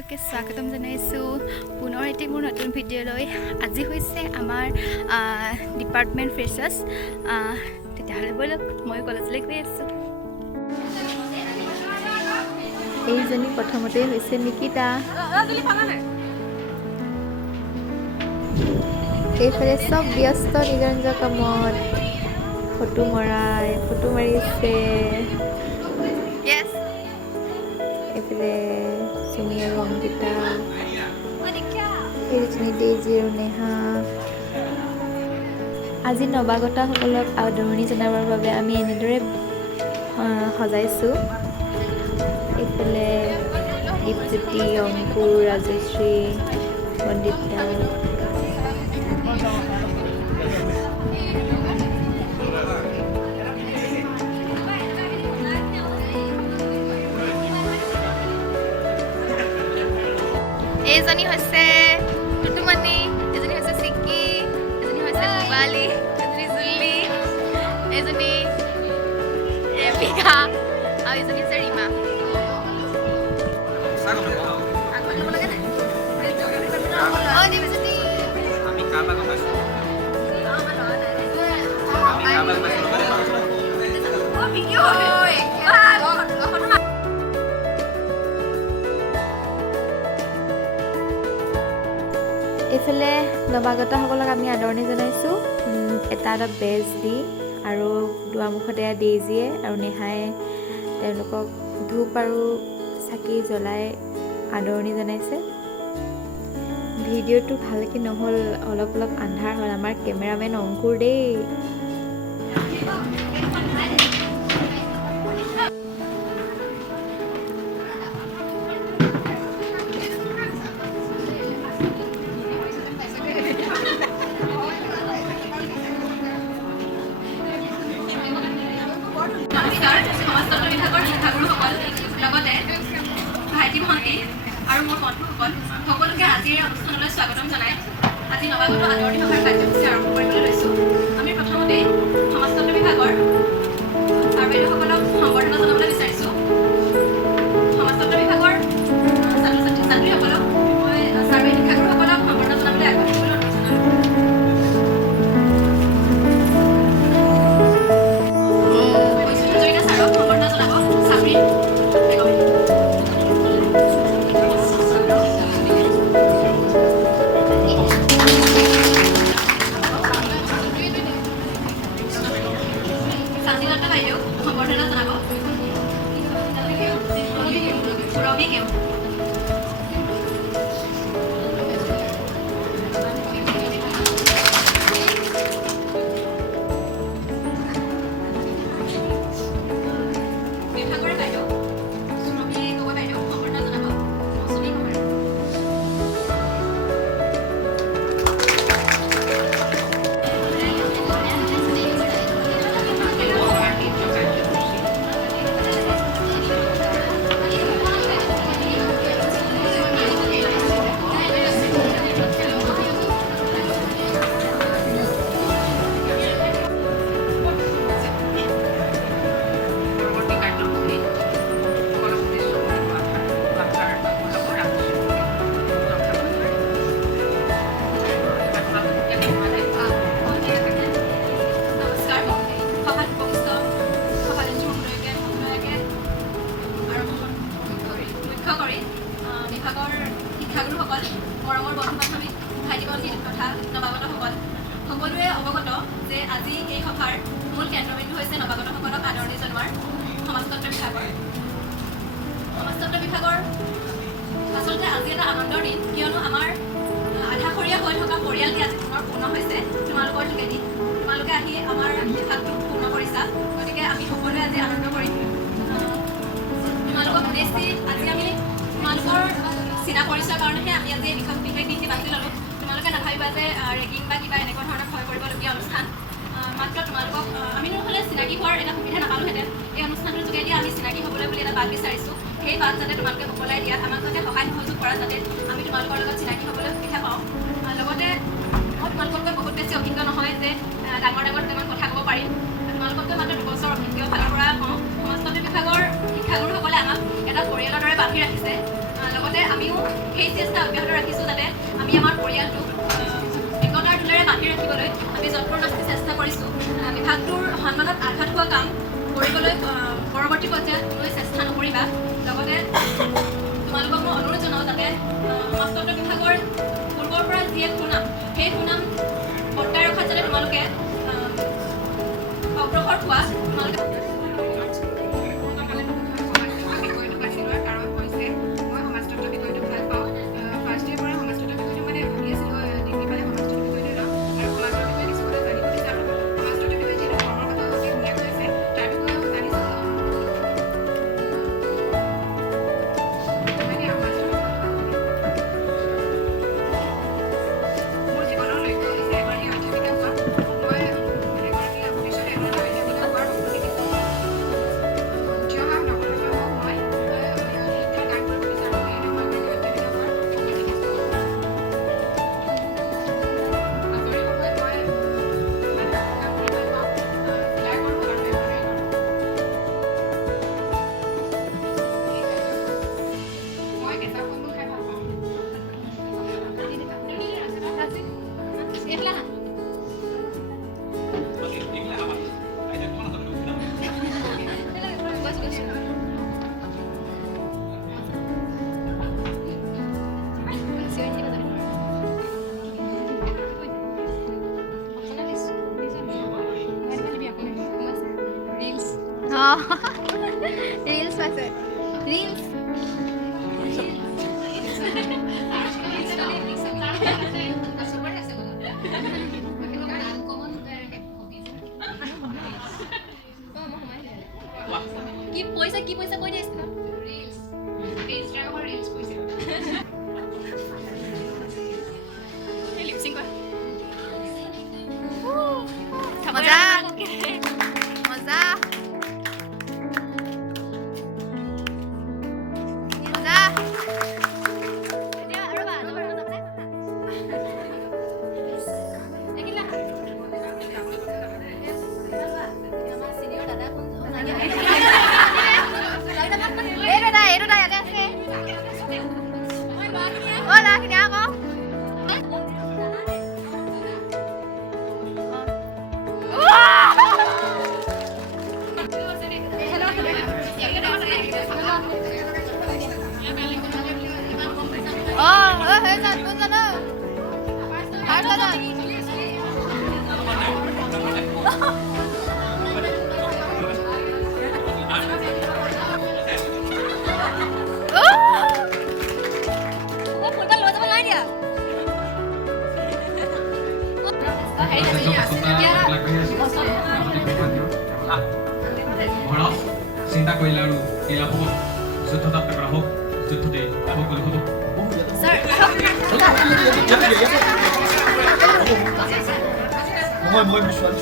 সকলোকে স্বাগতম জনাইছোঁ পুনৰ এটি মোৰ নতুন ভিডিঅ'লৈ। আজি হৈছে আমাৰ ডিপাৰ্টমেণ্ট ফ্ৰেছাৰ্ছ। তেতিয়াহ'লে ব'লক মই কলেজলৈ গৈ আছোঁ। এইজনী প্ৰথমতেই হৈছে নিকিতা। এইফালে চব ব্যস্ত নিজৰ নিজৰ কামত, ফটো মাৰিছে। এইফালে চুমি আৰু অংকিতা, এইজনী ডেইজি আৰু নেহা। আজি নৱাগতসকলক আদৰণি জনাবৰ বাবে আমি এনেদৰে সজাইছোঁ। এইফালে দীপজ্যোতি, অংকুৰ, ৰাজশ্ৰী, বন্দিতা। এইজনী হৈছে টুটুমণি, এজনী হৈছে চিকি, এজনী হৈছে পুবালি, এজনী জুলি, এজনী এপিকা আৰু এজনী হৈছে ৰীমা। এইফালে নৱাগতসকলক আমি আদৰণি জনাইছোঁ এটা বেজ দি, আৰু দুৱাৰমুখত এয়া ডেইজিয়ে আৰু নেহাই তেওঁলোকক ধূপ আৰু চাকি জ্বলাই আদৰণি জনাইছে। ভিডিঅ'টো ভালকৈ নহ'ল, অলপ আন্ধাৰ হ'ল। আমাৰ কেমেৰামেন অংকুৰ দেই। সমাজতন্ত্ৰ বিভাগৰ শিক্ষাগুৰুসকল, লগতে ভাইটি ভণ্টি আৰু মোৰ বন্ধুসকল সকলোকে আজিৰ অনুষ্ঠানলৈ স্বাগতম জনাই আজি নৱাগত আদৰণি সভাৰ কাৰ্যসূচী আৰম্ভ কৰিবলৈ লৈছোঁ। আমি প্ৰথমতেই সমাজতন্ত্ৰ বিভাগৰ ছাৰ বাইদেউসকলক সম্বৰ্ধনা জনাবলৈ বিচাৰিছোঁ। সমাজতন্ত্ৰ বিভাগৰ ছাত্ৰীসকলক মই ছাৰ বাইদেউ শিক্ষাগুৰুসকলক সম্বৰ্ধনা জনাবলৈ আগবাঢ়িবলৈ অনুৰোধ জনালোঁ। বিভাগৰ শিক্ষাগুৰুসকল, মৰমৰ বন্ধু বান্ধৱী, ভাইটি ভণ্টি তথা নৱাগতসকল সকলোৱে অৱগত যে আজি এই সভাৰ মূল কেন্দ্ৰবিন্দু হৈছে নৱাগতসকলক আদৰণি জনোৱাৰ সমাজতন্ত্ৰ বিভাগৰ। সমাজতন্ত্ৰ বিভাগৰ আচলতে আজি এটা আনন্দৰ দিন, কিয়নো আমাৰ আধাখৰীয়া হৈ থকা পৰিয়ালটি আজি পুনৰ পূৰ্ণ হৈছে তোমালোকৰ যোগেদি। তোমালোকে আহি আমাৰ বিভাগটো পূৰ্ণ কৰিছা, গতিকে আমি সকলোৱে আজি আনন্দ কৰিম। তোমালোকক উদ্দেশ্য দি আজি আমি তোমালোকৰ চিনা পৰিচয়ৰ কাৰণেহে আমি আজি এই বিশেষ বাছি ল'লোঁ। তোমালোকে নাভাবিবা যে ৰেগিং বা কিবা এনেকুৱা ধৰণৰ ভয় কৰিবলগীয়া অনুষ্ঠান। মাত্ৰ তোমালোকক আমি নহ'লে চিনাকি হোৱাৰ এটা সুবিধা নাপালোঁহেঁতেন। এই অনুষ্ঠানটোৰ যোগেদি আমি চিনাকি হ'বলৈ বুলি এটা বাট বিচাৰিছোঁ। সেই বাট যাতে তোমালোকে সকলাই দিয়াত আমাক যাতে সহায় সহযোগ কৰা, যাতে আমি তোমালোকৰ লগত চিনাকি হ'বলৈ সুবিধা পাওঁ। লগতে মই তোমালোকতকৈ বহুত বেছি অভিজ্ঞ নহয় যে ডাঙৰ দুটামান কথা ক'ব পাৰিম। তোমালোকতকৈ মাত্ৰ 2 বছৰ অভিজ্ঞ ফালৰ পৰা কওঁ। সমাজতন্ত্ৰ বিভাগৰ শিক্ষাগুৰুসকলে আমাক এটা পৰিয়ালৰ দৰে বান্ধি ৰাখিছে। লগতে আমিও চেষ্টা অব্যাহত ৰাখিছোঁ যাতে আমি আমাৰ পৰিয়ালটোক একতাৰ দোলেৰে বান্ধি ৰাখিবলৈ আমি যৎপৰোনাস্তি চেষ্টা কৰিছোঁ। বিভাগটোৰ সন্মানত আঘাত হোৱা কাম কৰিবলৈ পৰৱৰ্তী পৰ্যায়ত লৈ চেষ্টা নকৰিবা। লগতে তোমালোকক মই অনুৰোধ জনাওঁ যাতে সমাজতন্ত্ৰ বিভাগৰ পূৰ্বৰ পৰা যি এক সুনাম সেই সুনাম বৰ্তাই ৰখাত যাতে তোমালোকে অগ্ৰসৰ হোৱা। তোমালোকে ৰিলছ পাইছে ৰিলছ কি পইচা কৈ দিছ ৰিলছ ইনষ্টাগ্ৰামৰ ৰিলছ পইচা এই লিপচিং কৰা মজা মজা মজা চিন্তা কৰিলে আৰু এয়া হ'ব যুদ্ধত কৰা হওক যুদ্ধতে সকলো হ'ব মই বিশ্বত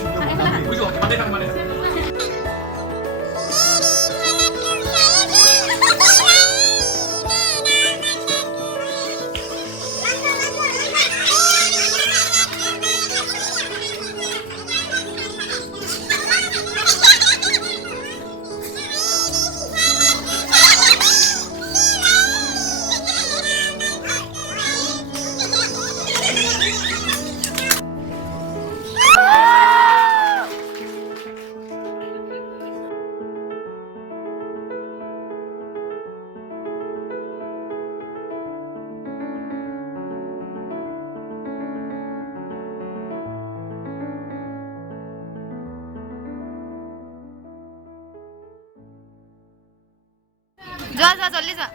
যোৱা যোৱা জল্দি যোৱা